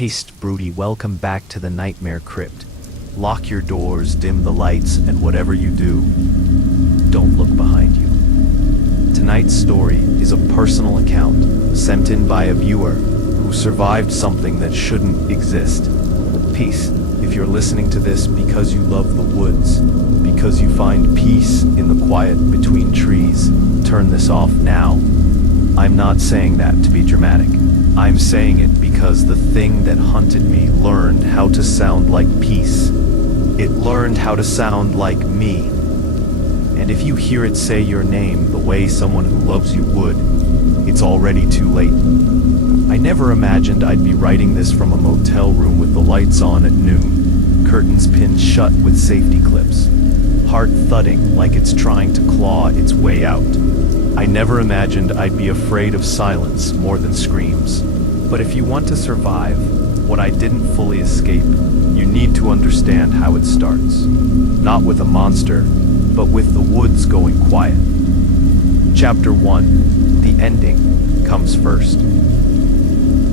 Haste, broody, welcome back to the Nightmare Crypt. Lock your doors, dim the lights, and whatever you do, don't look behind you. Tonight's story is a personal account sent in by a viewer who survived something that shouldn't exist. Peace, if you're listening to this because you love the woods, because you find peace in the quiet between trees, turn this off now. I'm not saying that to be dramatic. I'm saying it because the thing that hunted me learned how to sound like peace. It learned how to sound like me. And if you hear it say your name the way someone who loves you would, it's already too late. I never imagined I'd be writing this from a motel room with the lights on at noon, curtains pinned shut with safety clips, heart thudding like it's trying to claw its way out. I never imagined I'd be afraid of silence more than screams. But if you want to survive what I didn't fully escape, you need to understand how it starts. Not with a monster, but with the woods going quiet. Chapter 1, the ending, comes first.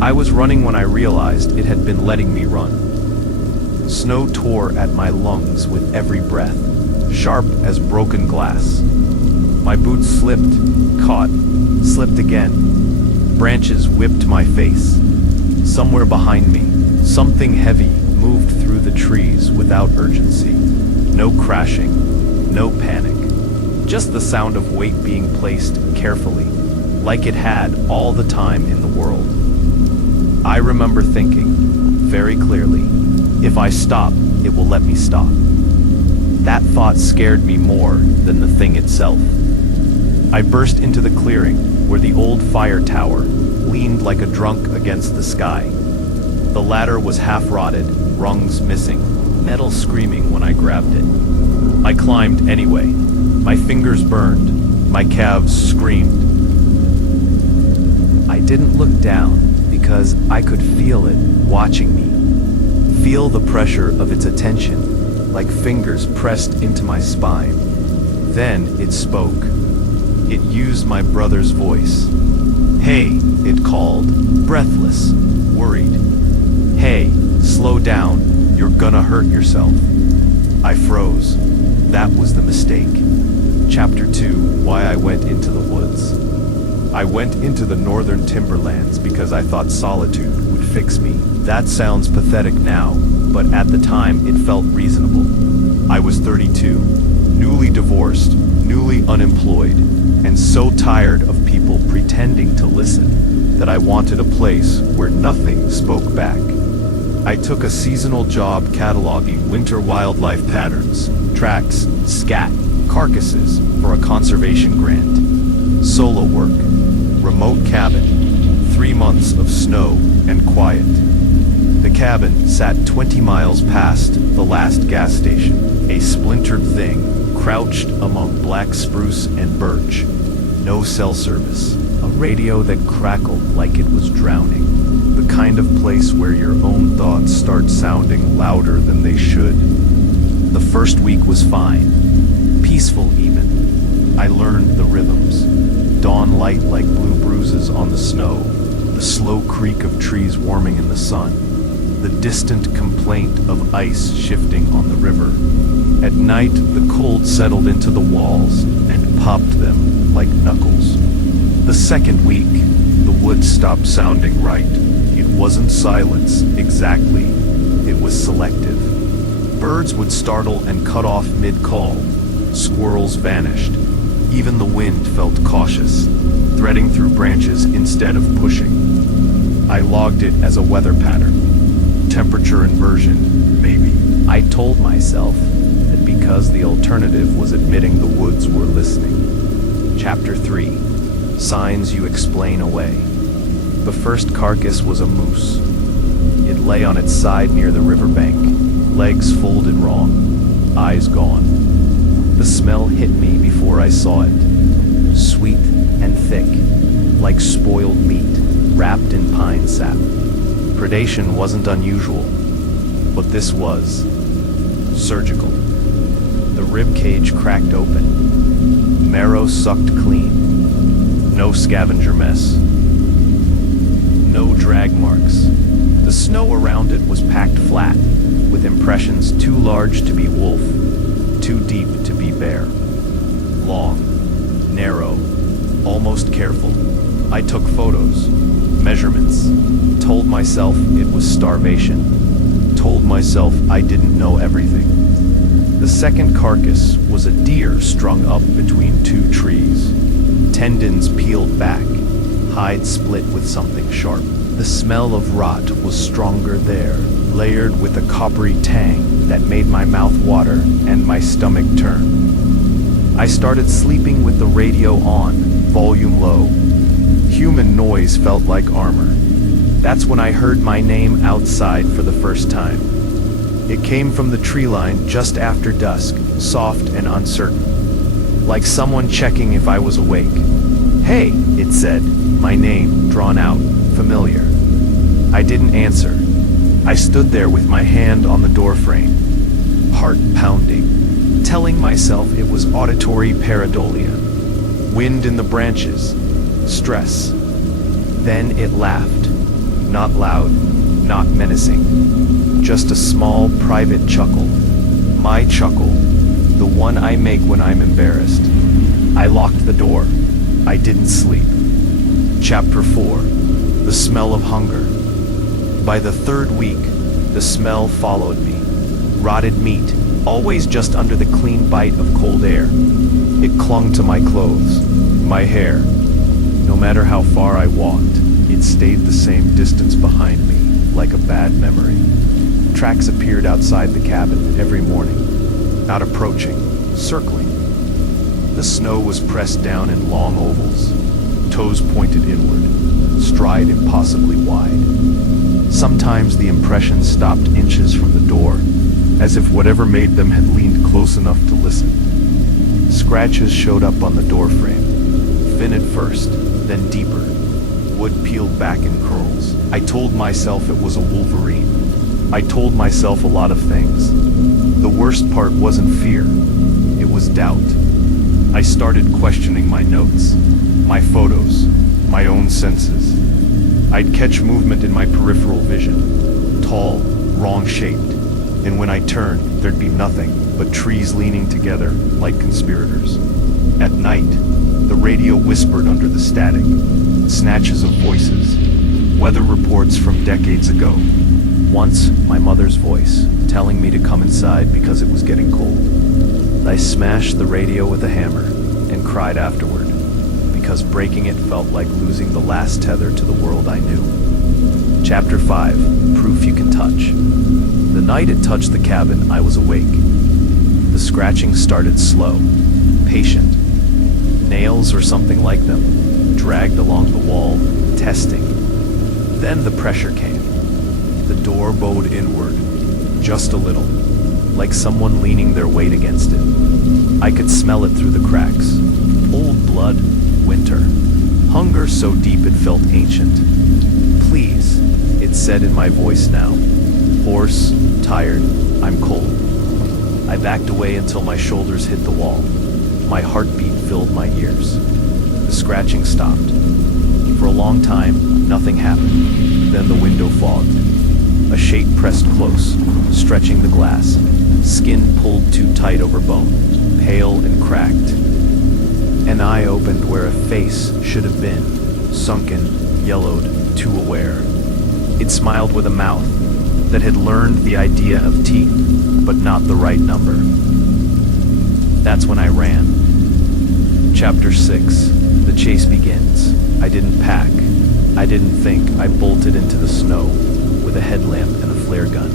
I was running when I realized it had been letting me run. Snow tore at my lungs with every breath, sharp as broken glass. My boots slipped, caught, slipped again. Branches whipped my face. Somewhere behind me, something heavy moved through the trees without urgency. No crashing, no panic. Just the sound of weight being placed carefully, like it had all the time in the world. I remember thinking, very clearly, if I stop, it will let me stop. That thought scared me more than the thing itself. I burst into the clearing where the old fire tower leaned like a drunk against the sky. The ladder was half-rotted, rungs missing, metal screaming when I grabbed it. I climbed anyway. My fingers burned, my calves screamed. I didn't look down because I could feel it watching me. Feel the pressure of its attention, like fingers pressed into my spine. Then it spoke. It used my brother's voice. "Hey," it called, breathless, worried. "Hey, slow down, you're gonna hurt yourself." I froze. That was the mistake. Chapter 2, why I went into the woods. I went into the northern timberlands because I thought solitude would fix me. That sounds pathetic now, but at the time it felt reasonable. I was 32, newly divorced, newly unemployed, and so tired of people pretending to listen that I wanted a place where nothing spoke back. I took a seasonal job cataloging winter wildlife patterns, tracks, scat, carcasses for a conservation grant. Solo work, remote cabin, 3 months of snow and quiet. The cabin sat 20 miles past the last gas station, a splintered thing crouched among black spruce and birch. No cell service, a radio that crackled like it was drowning. The kind of place where your own thoughts start sounding louder than they should. The first week was fine, peaceful even. I learned the rhythms. Dawn light like blue bruises on the snow, the slow creak of trees warming in the sun, the distant complaint of ice shifting on the river. At night, the cold settled into the walls and popped them like knuckles. The second week, the woods stopped sounding right. It wasn't silence, exactly. It was selective. Birds would startle and cut off mid-call. Squirrels vanished. Even the wind felt cautious, threading through branches instead of pushing. I logged it as a weather pattern. Temperature inversion, maybe. I told myself that because the alternative was admitting the woods were listening. Chapter 3, signs you explain away. The first carcass was a moose. It lay on its side near the riverbank, legs folded wrong, eyes gone. The smell hit me before I saw it. Sweet and thick, like spoiled meat, wrapped in pine sap. Predation wasn't unusual, but this was surgical. The rib cage cracked open, marrow sucked clean. No scavenger mess. No drag marks. The snow around it was packed flat, with impressions too large to be wolf, too deep to be bear. Long, narrow, almost careful. I took photos, measurements, told myself it was starvation, told myself I didn't know everything. The second carcass was a deer strung up between two trees, tendons peeled back, hide split with something sharp. The smell of rot was stronger there, layered with a coppery tang that made my mouth water and my stomach turn. I started sleeping with the radio on, volume low. Human noise felt like armor. That's when I heard my name outside for the first time. It came from the tree line just after dusk, soft and uncertain, like someone checking if I was awake. "Hey," it said, my name drawn out, familiar. I didn't answer. I stood there with my hand on the doorframe, heart pounding, telling myself it was auditory pareidolia, wind in the branches, stress. Then it laughed, not loud, not menacing, just a small private chuckle. My chuckle, the one I make when I'm embarrassed. I locked the door. I didn't sleep. Chapter 4. The smell of hunger. By the third week, the smell followed me. Rotted meat, always just under the clean bite of cold air. It clung to my clothes, my hair. No matter how far I walked, it stayed the same distance behind me, like a bad memory. Tracks appeared outside the cabin every morning, not approaching, circling. The snow was pressed down in long ovals, toes pointed inward, stride impossibly wide. Sometimes the impressions stopped inches from the door, as if whatever made them had leaned close enough to listen. Scratches showed up on the doorframe, thin at first, then deeper, wood peeled back in curls. I told myself it was a wolverine. I told myself a lot of things. The worst part wasn't fear, it was doubt. I started questioning my notes, my photos, my own senses. I'd catch movement in my peripheral vision, tall, wrong-shaped, and when I turned, there'd be nothing but trees leaning together like conspirators. At night, the radio whispered under the static, snatches of voices, weather reports from decades ago. Once, my mother's voice, telling me to come inside because it was getting cold. I smashed the radio with a hammer and cried afterward, because breaking it felt like losing the last tether to the world I knew. Chapter 5. Proof you can touch. The night it touched the cabin, I was awake. The scratching started slow, patient. Nails or something like them, dragged along the wall, testing. Then the pressure came. The door bowed inward, just a little, like someone leaning their weight against it. I could smell it through the cracks. Old blood, winter. Hunger so deep it felt ancient. "Please," it said in my voice now. Hoarse, tired, I'm cold. I backed away until my shoulders hit the wall. My heartbeat filled my ears. The scratching stopped. For a long time, nothing happened. Then the window fogged. A shape pressed close, stretching the glass. Skin pulled too tight over bone, pale and cracked. An eye opened where a face should have been, sunken, yellowed, too aware. It smiled with a mouth that had learned the idea of teeth, but not the right number. That's when I ran. Chapter 6. The chase begins. I didn't pack. I didn't think. I bolted into the snow with a headlamp and a flare gun.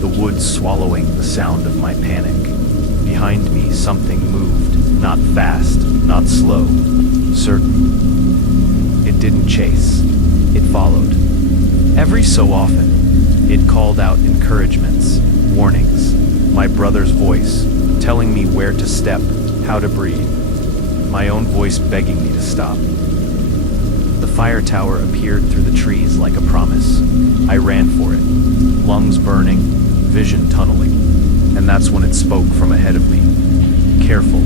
The woods swallowing the sound of my panic. Behind me, something moved. Not fast, not slow. Certain. It didn't chase. It followed. Every so often, it called out encouragements, warnings. My brother's voice, telling me where to step, how to breathe. My own voice begging me to stop. The fire tower appeared through the trees like a promise. I ran for it, lungs burning, vision tunneling, and that's when it spoke from ahead of me. "Careful,"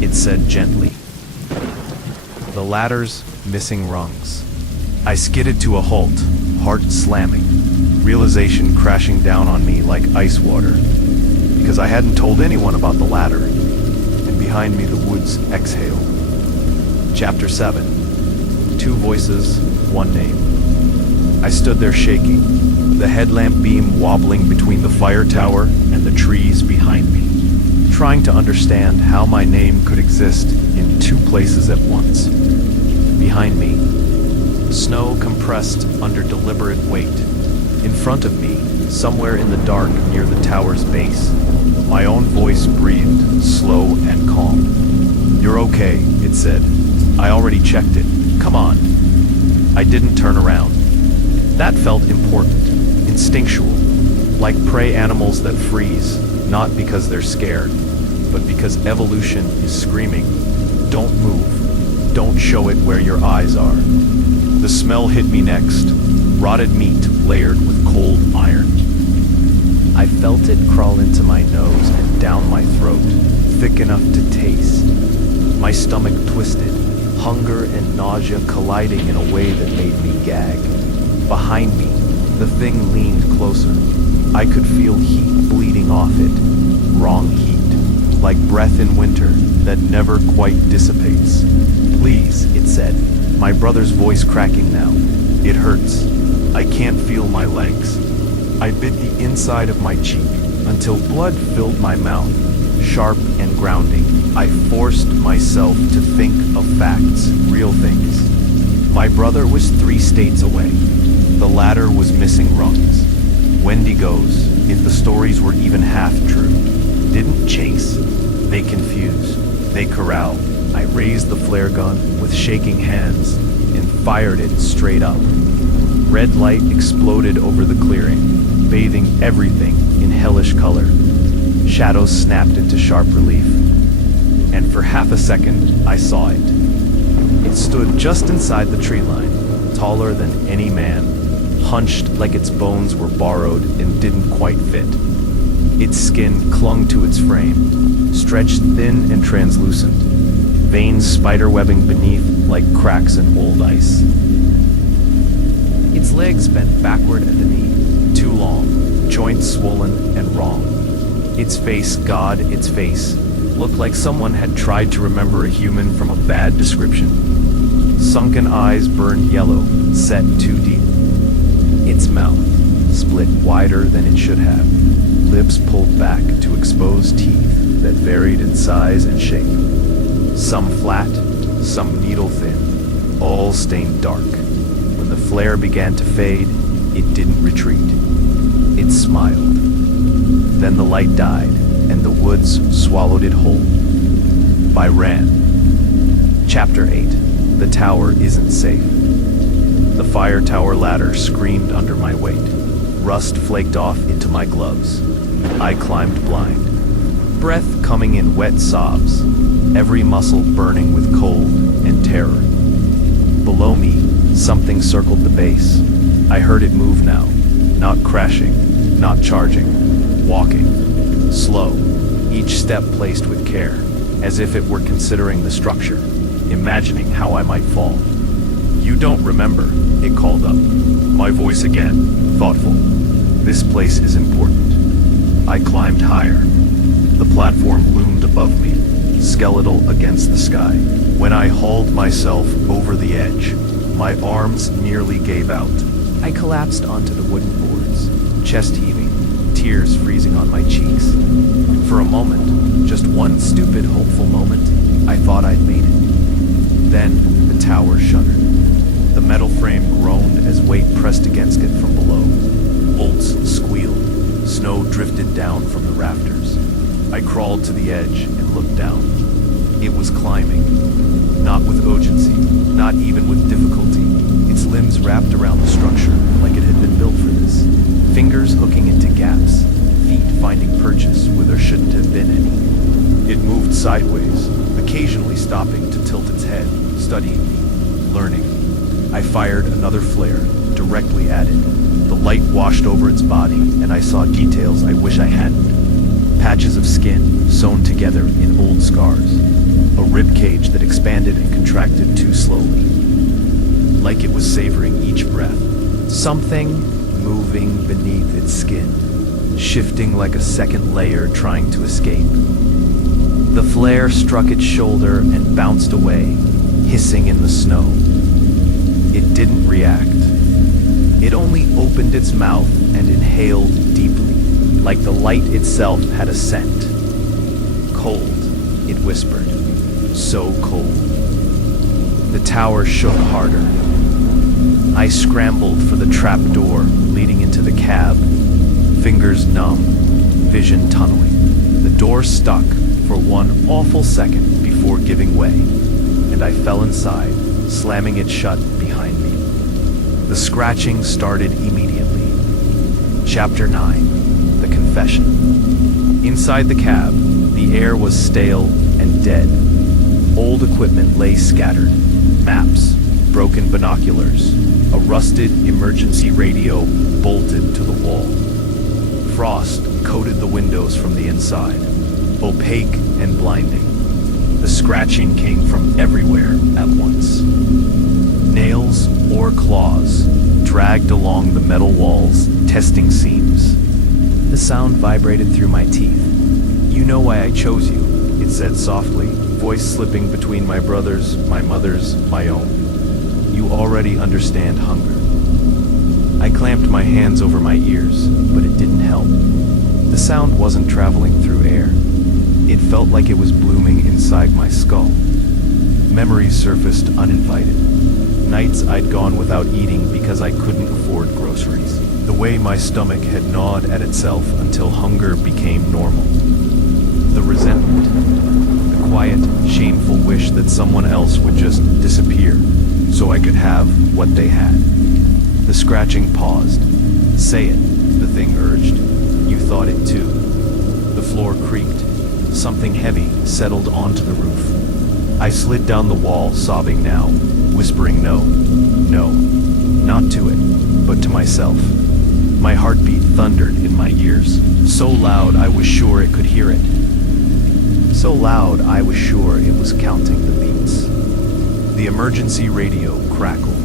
it said gently. The ladder's missing rungs. I skidded to a halt, heart slamming, realization crashing down on me like ice water, because I hadn't told anyone about the ladder, and behind me the woods exhaled. Chapter 7. Two voices, one name. I stood there shaking, the headlamp beam wobbling between the fire tower and the trees behind me, trying to understand how my name could exist in two places at once. Behind me, snow compressed under deliberate weight. In front of me, somewhere in the dark near the tower's base, my own voice breathed, slow and calm. "You're okay," it said. "I already checked it. Come on." I didn't turn around. That felt important, instinctual, like prey animals that freeze, not because they're scared, but because evolution is screaming, "Don't move. Don't show it where your eyes are." The smell hit me next, rotted meat layered with cold iron. I felt it crawl into my nose and down my throat, thick enough to taste. My stomach twisted, hunger and nausea colliding in a way that made me gag. Behind me, the thing leaned closer. I could feel heat bleeding off it, wrong heat, like breath in winter that never quite dissipates. "Please," it said, my brother's voice cracking now. "It hurts. I can't feel my legs." I bit the inside of my cheek until blood filled my mouth, sharp and grounding. I forced myself to think of facts, real things. My brother was 3 states away. The ladder was missing rungs. Wendigos, if the stories were even half true, didn't chase. They confused. They corralled. I raised the flare gun with shaking hands and fired it straight up. Red light exploded over the clearing, bathing everything in hellish color. Shadows snapped into sharp relief, and for half a second, I saw it. It stood just inside the tree line, taller than any man, hunched like its bones were borrowed and didn't quite fit. Its skin clung to its frame, stretched thin and translucent, veins spiderwebbing beneath like cracks in old ice. Its legs bent backward at the knee, too long, joints swollen and wrong. Its face, God, its face, looked like someone had tried to remember a human from a bad description. Sunken eyes burned yellow, set too deep. Its mouth, split wider than it should have, lips pulled back to expose teeth that varied in size and shape. Some flat, some needle thin, all stained dark. When the flare began to fade, it didn't retreat. It smiled. Then the light died, and the woods swallowed it whole. By Ran. Chapter 8. The tower isn't safe. The fire tower ladder screamed under my weight. Rust flaked off into my gloves. I climbed blind. Breath coming in wet sobs, every muscle burning with cold and terror. Below me, something circled the base. I heard it move now, not crashing, not charging, walking, slow, each step placed with care, as if it were considering the structure, imagining how I might fall. "You don't remember," it called up. My voice again, thoughtful. "This place is important." I climbed higher. The platform loomed above me, skeletal against the sky. When I hauled myself over the edge, my arms nearly gave out. I collapsed onto the wooden boards, chest heaving, tears freezing on my cheeks. For a moment, just one stupid, hopeful moment, I thought I'd made it. Then, the tower shuddered. The metal frame groaned as weight pressed against it from below. Bolts squealed. Snow drifted down from the rafters. I crawled to the edge and looked down. It was climbing. Not with urgency, not even with difficulty. Its limbs wrapped around the structure like it had been built for this. Fingers hooking into gaps, feet finding purchase where there shouldn't have been any. It moved sideways, occasionally stopping to tilt its head, studying me, learning. I fired another flare, directly at it. The light washed over its body, and I saw details I wish I hadn't. Patches of skin sewn together in old scars. A rib cage that expanded and contracted too slowly, like it was savoring each breath. Something moving beneath its skin, shifting like a second layer trying to escape. The flare struck its shoulder and bounced away, hissing in the snow. It didn't react. It only opened its mouth and inhaled deeply, like the light itself had a scent. Cold, it whispered. So cold. The tower shook harder. I scrambled for the trap door leading into the cab, fingers numb, vision tunneling. The door stuck for one awful second before giving way, and I fell inside, slamming it shut behind me. The scratching started immediately. Chapter 9, The Confession. Inside the cab, the air was stale and dead. Old equipment lay scattered. Maps, broken binoculars, a rusted emergency radio bolted to the wall. Frost coated the windows from the inside, opaque and blinding. The scratching came from everywhere at once. Nails or claws dragged along the metal walls, testing seams. The sound vibrated through my teeth. "You know why I chose you," it said softly, voice slipping between my brother's, my mother's, my own. "You already understand hunger." I clamped my hands over my ears, but it didn't help. The sound wasn't traveling through air. It felt like it was blooming inside my skull. Memories surfaced uninvited. Nights I'd gone without eating because I couldn't afford groceries. The way my stomach had gnawed at itself until hunger became normal. The resentment. The quiet, shameful wish that someone else would just disappear so I could have what they had. The scratching paused. "Say it," the thing urged. "You thought it too." The floor creaked. Something heavy settled onto the roof. I slid down the wall, sobbing now, whispering no, not to it, but to myself. My heartbeat thundered in my ears, so loud I was sure it could hear it. So loud I was sure it was counting the beats. The emergency radio crackled,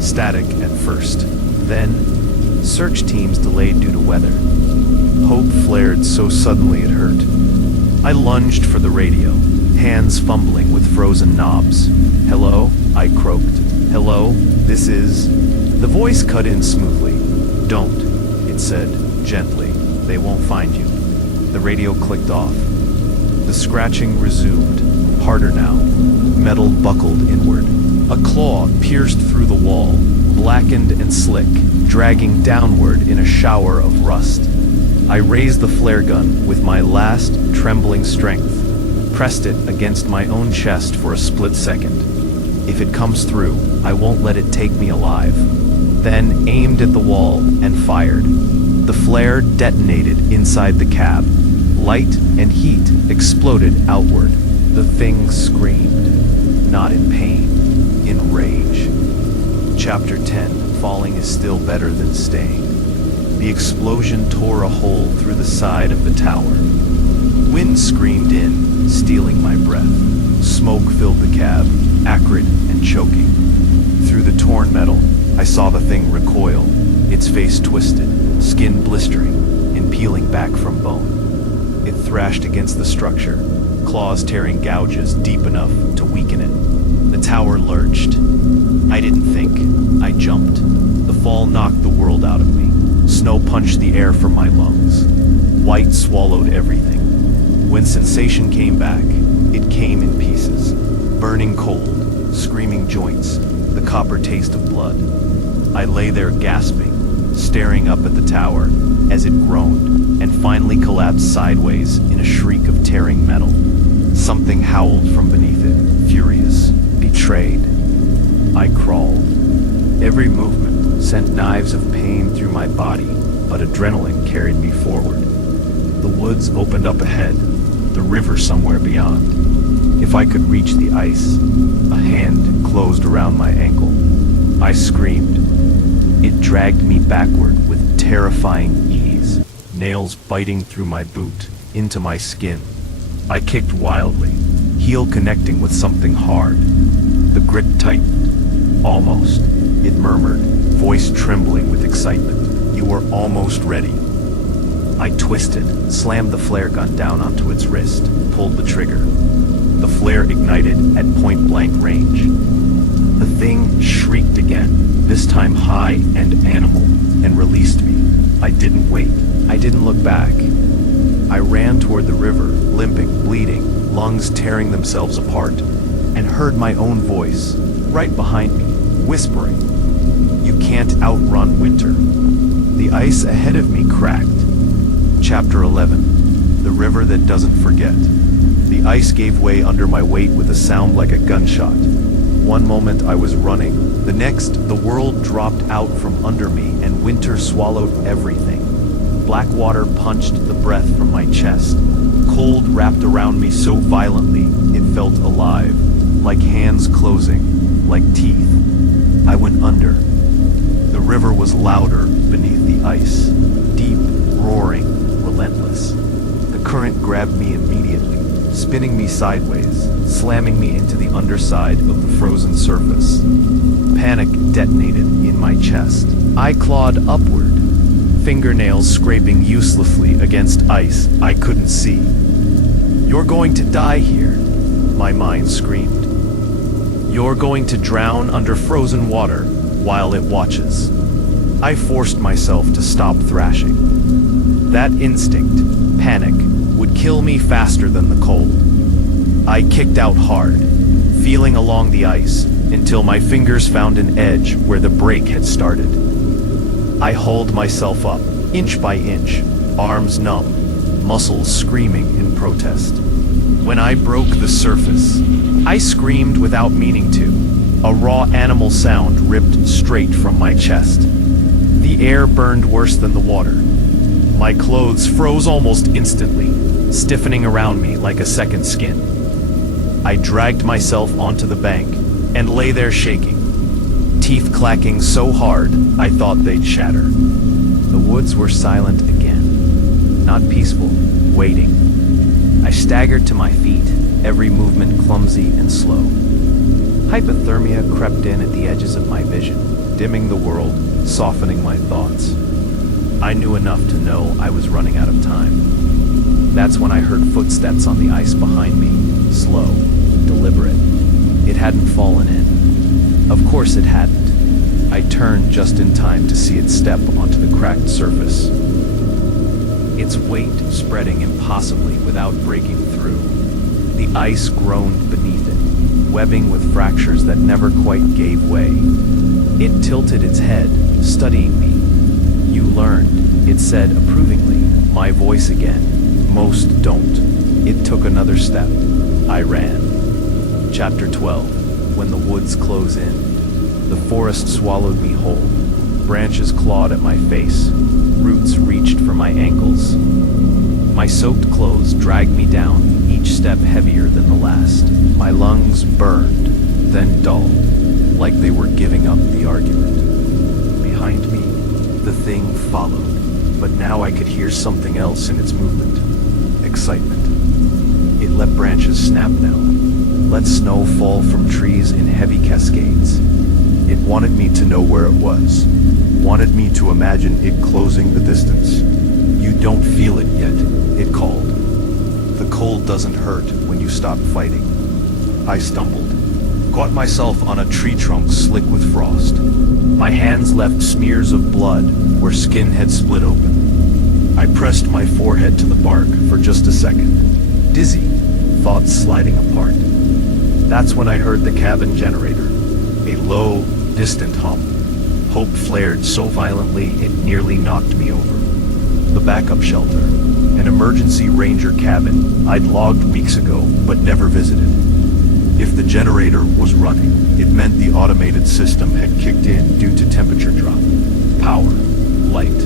static at first. Then, search teams delayed due to weather. Hope flared so suddenly it hurt. I lunged for the radio, hands fumbling with frozen knobs. "Hello?" I croaked. "Hello? This is..." The voice cut in smoothly. "Don't," it said, gently. "They won't find you." The radio clicked off. The scratching resumed, harder now. Metal buckled inward. A claw pierced through the wall, blackened and slick, dragging downward in a shower of rust. I raised the flare gun with my last trembling strength, pressed it against my own chest for a split second. If it comes through, I won't let it take me alive. Then aimed at the wall and fired. The flare detonated inside the cab. Light and heat exploded outward. The thing screamed, not in pain, in rage. Chapter 10, Falling is still better than staying. The explosion tore a hole through the side of the tower. Wind screamed in, stealing my breath. Smoke filled the cab, acrid and choking. Through the torn metal, I saw the thing recoil, its face twisted, skin blistering and peeling back from bone. It thrashed against the structure, claws tearing gouges deep enough to weaken it. The tower lurched. I didn't think. I jumped. The fall knocked the world out of me. Snow punched the air from my lungs. White swallowed everything. When sensation came back, it came in pieces. Burning cold, screaming joints, the copper taste of blood. I lay there gasping, staring up at the tower as it groaned and finally collapsed sideways in a shriek of tearing metal. Something howled from beneath it, furious, betrayed. I crawled. Every movement sent knives of pain through my body, but adrenaline carried me forward. The woods opened up ahead, the river somewhere beyond. If I could reach the ice, a hand closed around my ankle. I screamed. It dragged me backward with terrifying ease, nails biting through my boot, into my skin. I kicked wildly, heel connecting with something hard. The grip tightened. Almost, it murmured, voice trembling with excitement. "You were almost ready." I twisted, slammed the flare gun down onto its wrist, pulled the trigger. The flare ignited at point-blank range. The thing shrieked again, this time high and animal, and released me. I didn't wait. I didn't look back. I ran toward the river, limping, bleeding, lungs tearing themselves apart, and heard my own voice, right behind me, whispering, "You can't outrun winter." The ice ahead of me cracked. Chapter 11. The River That Doesn't Forget. The ice gave way under my weight with a sound like a gunshot. One moment I was running, the next the world dropped out from under me and winter swallowed everything. Black water punched the breath from my chest. Cold wrapped around me so violently it felt alive, like hands closing, like teeth. I went under. The river was louder beneath the ice, deep, roaring, relentless. The current grabbed me immediately, spinning me sideways, slamming me into the underside of the frozen surface. Panic detonated in my chest. I clawed upward, fingernails scraping uselessly against ice I couldn't see. "You're going to die here," my mind screamed. "You're going to drown under frozen water while it watches." I forced myself to stop thrashing. That instinct, panic, would kill me faster than the cold. I kicked out hard, feeling along the ice until my fingers found an edge where the break had started. I hauled myself up, inch by inch, arms numb, muscles screaming in protest. When I broke the surface, I screamed without meaning to. A raw animal sound ripped straight from my chest. The air burned worse than the water. My clothes froze almost instantly, stiffening around me like a second skin. I dragged myself onto the bank and lay there shaking, teeth clacking so hard I thought they'd shatter. The woods were silent again, not peaceful, waiting. I staggered to my feet, every movement clumsy and slow. Hypothermia crept in at the edges of my vision, dimming the world, softening my thoughts. I knew enough to know I was running out of time. That's when I heard footsteps on the ice behind me, slow, deliberate. It hadn't fallen in. Of course it hadn't. I turned just in time to see it step onto the cracked surface. Its weight spreading impossibly without breaking through. The ice groaned beneath it, webbing with fractures that never quite gave way. It tilted its head, studying me. "You learned," it said approvingly, my voice again. "Most don't." It took another step. I ran. Chapter 12. When the woods close in. The forest swallowed me whole. Branches clawed at my face. Roots reached for my ankles. My soaked clothes dragged me down, each step heavier than the last. My lungs burned, then dulled, like they were giving up the argument. Behind me, the thing followed, but now I could hear something else in its movement. Excitement. It let branches snap now, let snow fall from trees in heavy cascades. It wanted me to know where it was, wanted me to imagine it closing the distance. "You don't feel it yet," it called. "The cold doesn't hurt when you stop fighting." I stumbled, caught myself on a tree trunk slick with frost. My hands left smears of blood where skin had split open. I pressed my forehead to the bark for just a second, dizzy, thoughts sliding apart. That's when I heard the cabin generator, a low, distant hum. Hope flared so violently it nearly knocked me over. The backup shelter, an emergency ranger cabin I'd logged weeks ago but never visited. If the generator was running, it meant the automated system had kicked in due to temperature drop. Power, light,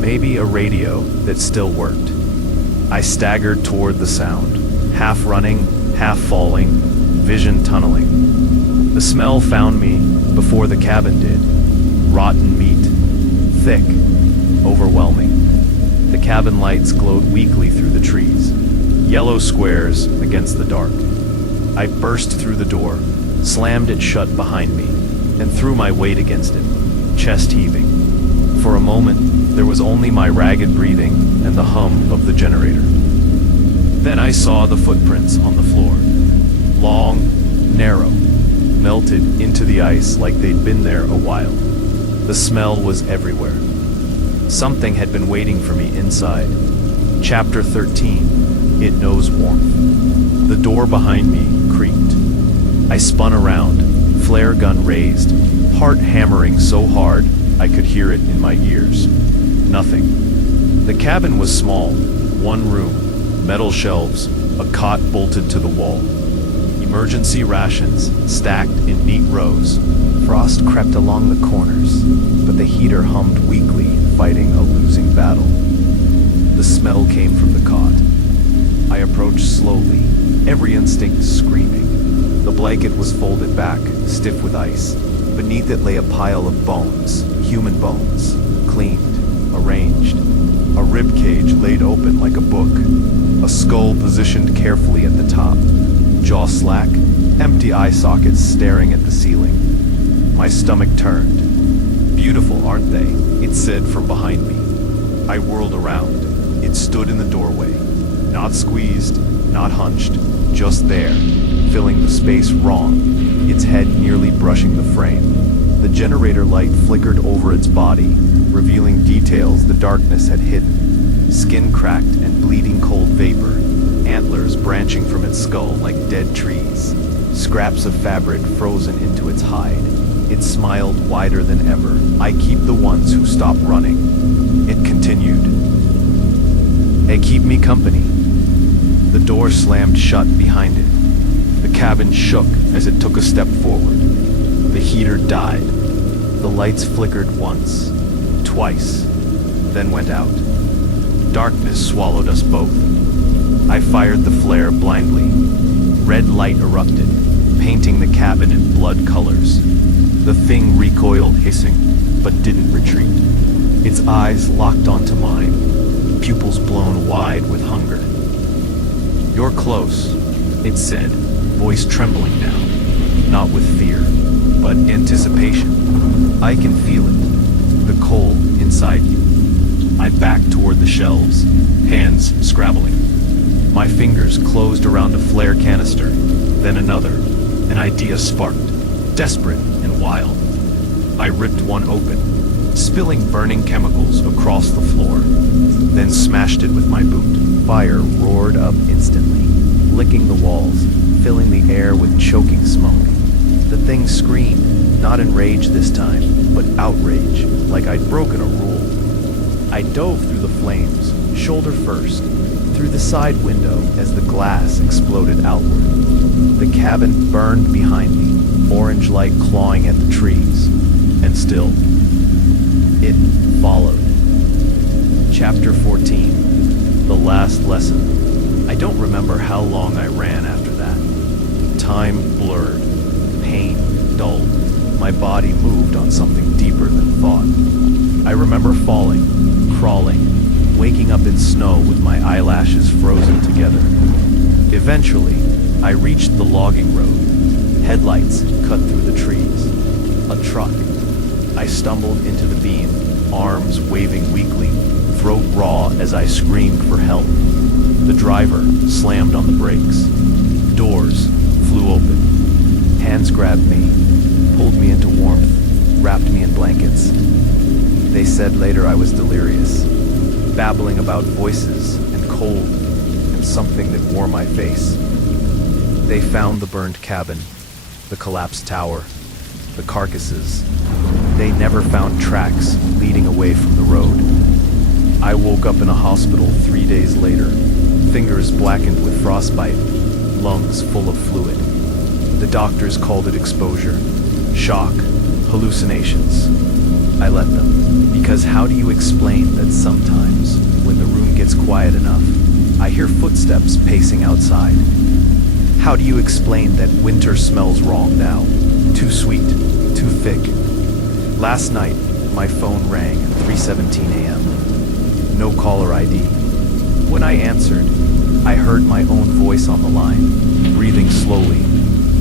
maybe a radio that still worked. I staggered toward the sound, half running, half falling, vision tunneling. The smell found me before the cabin did. Rotten meat, thick, overwhelming. The cabin lights glowed weakly through the trees, yellow squares against the dark. I burst through the door, slammed it shut behind me, and threw my weight against it. chest heaving. For a moment, there was only my ragged breathing and the hum of the generator. Then I saw the footprints on the floor. Long, narrow, melted into the ice like they'd been there a while. The smell was everywhere. Something had been waiting for me inside. Chapter 13, It Knows Warmth. The door behind me creaked. I spun around, flare gun raised, heart hammering so hard I could hear it in my ears. Nothing. The cabin was small, one room, metal shelves, a cot bolted to the wall. Emergency rations stacked in neat rows. Frost crept along the corners, but the heater hummed weakly, fighting a losing battle. The smell came from the cot. I approached slowly, every instinct screaming. The blanket was folded back, stiff with ice. Beneath it lay a pile of bones, human bones, cleaned, arranged. A rib cage laid open like a book. A skull positioned carefully at the top. Jaw slack, empty eye sockets staring at the ceiling. My stomach turned. Beautiful, aren't they? It said from behind me. I whirled around. It stood in the doorway. Not squeezed, not hunched, just there, filling the space wrong, its head nearly brushing the frame. The generator light flickered over its body, revealing details the darkness had hidden. Skin cracked and bleeding cold vapor, antlers branching from its skull like dead trees, scraps of fabric frozen into its hide. It smiled wider than ever. I keep the ones who stop running. It continued. Hey, keep me company. The door slammed shut behind it. The cabin shook as it took a step forward. The heater died. The lights flickered once, twice, then went out. Darkness swallowed us both. I fired the flare blindly. Red light erupted, painting the cabin in blood colors. The thing recoiled hissing, but didn't retreat. Its eyes locked onto mine, pupils blown wide with hunger. You're close, it said, voice trembling now, not with fear, but anticipation. I can feel it, the cold inside you. I backed toward the shelves, hands scrabbling. My fingers closed around a flare canister, then another. An idea sparked, desperate and wild. I ripped one open, spilling burning chemicals across the floor, then smashed it with my boot. Fire roared up instantly, licking the walls, filling the air with choking smoke. The thing screamed, not in rage this time, but outrage, like I'd broken a rule. I dove through the flames, shoulder first, through the side window as the glass exploded outward. The cabin burned behind me, orange light clawing at the trees, and still, it followed. Chapter 14, The Last Lesson. I don't remember how long I ran after that. Time blurred, pain dulled. My body moved on something deeper than thought. I remember falling, crawling, waking up in snow with my eyelashes frozen together. Eventually, I reached the logging road. Headlights cut through the trees. A truck. I stumbled into the beam, arms waving weakly, throat raw as I screamed for help. The driver slammed on the brakes. Doors flew open. Hands grabbed me, pulled me into warmth, wrapped me in blankets. They said later I was delirious, babbling about voices and cold and something that wore my face. They found the burned cabin, the collapsed tower, the carcasses. They never found tracks leading away from the road. I woke up in a hospital 3 days later, fingers blackened with frostbite, lungs full of fluid. The doctors called it exposure, shock, hallucinations. I let them, because how do you explain that sometimes, when the room gets quiet enough, I hear footsteps pacing outside? How do you explain that winter smells wrong now? Too sweet, too thick. Last night, my phone rang at 3:17 a.m. No caller ID. When I answered, I heard my own voice on the line, breathing slowly,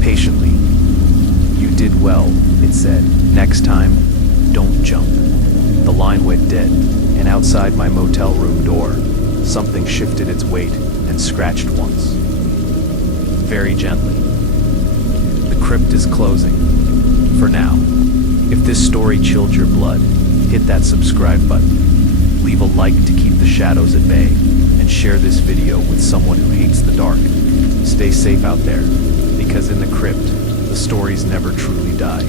patiently. You did well, it said. Next time, Don't jump. The line went dead, and outside my motel room door, something shifted its weight and scratched once. Very gently. The crypt is closing. For now. If this story chilled your blood, hit that subscribe button. Leave a like to keep the shadows at bay, and share this video with someone who hates the dark. Stay safe out there, because in the crypt, the stories never truly die.